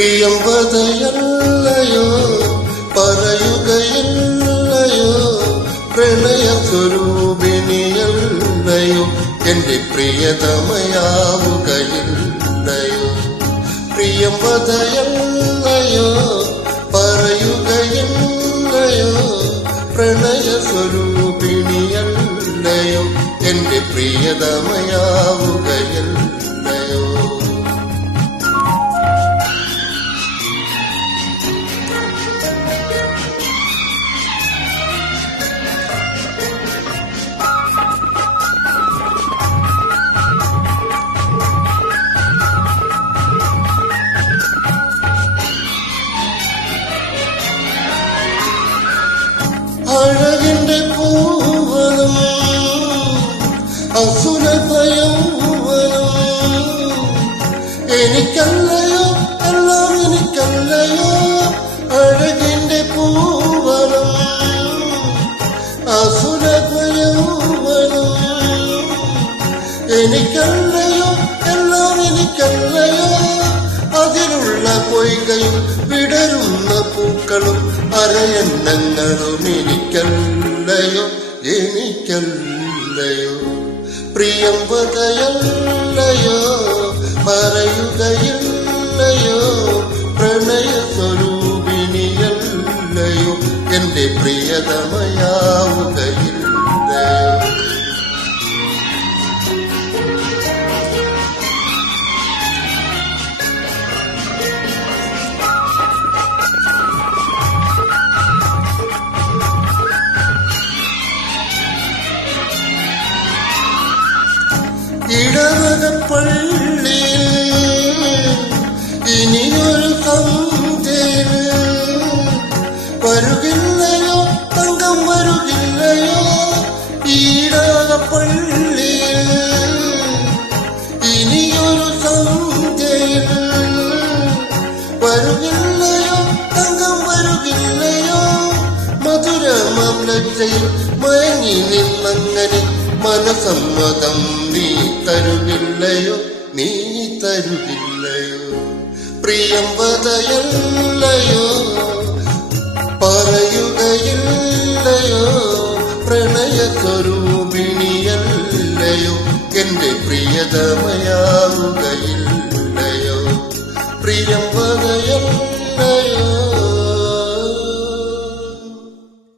പ്രിയംവദയല്ലയോ പറയുകയില്ലയോ പ്രണയ സ്വരൂപിണിയല്ലയോ എന്റെ പ്രിയതമയാവുകയില്ലയോ പ്രിയംവദയല്ലയോ പറയുകയില്ലയോ പ്രണയ സ്വരൂപിണിയല്ലയോ എന്റെ പ്രിയതമയാവുകയില്ലയോ അഴകിന്റെ പൂവനം അസുരഭയൗവനം എനിക്കല്ലയോ എല്ലാം എനിക്കല്ലയോ അഴകിന്റെ പൂവനം അസുരഭയൗവനം എനിക്കല്ലയോ എല്ലാം എനിക്കല്ലയോ അതിലുള്ള പൊയ്കയും വിടരുന്ന പൂക്കളും അരയന്നങ്ങളും എനിക്കല്ലയോ എനിക്കല്ലയോ പ്രിയംവദയല്ലയോ പറയുകയില്ലയോ പ്രണയ സ്വരൂപിണിയല്ലയോ എന്റെ പ്രിയതമയാവുകയില്ലയോ ഇടവകപ്പള്ളിയിൽ ഇനിയൊരു സന്ധ്യയിൽ വരുകില്ലയോ തങ്കം വരുകില്ലയോ ഇടവകപ്പള്ളിയിൽ ഇനിയൊരു സന്ധ്യയിൽ വരുകില്ലയോ തങ്കം വരുകില്ലയോ മധുരമം ലജ്ജയിൽ മയങ്ങി നിന്നങ്ങനെ മനസമ്മതം നീ തരുകില്ലയോ നീ തരുകില്ലയോ പ്രിയംവദയല്ലയോ പറയുകയില്ലയോ പ്രണയ സ്വരൂപിണിയല്ലയോ എന്റെ പ്രിയതമയാവുകയില്ലയോ പ്രിയംവദയല്ലയോ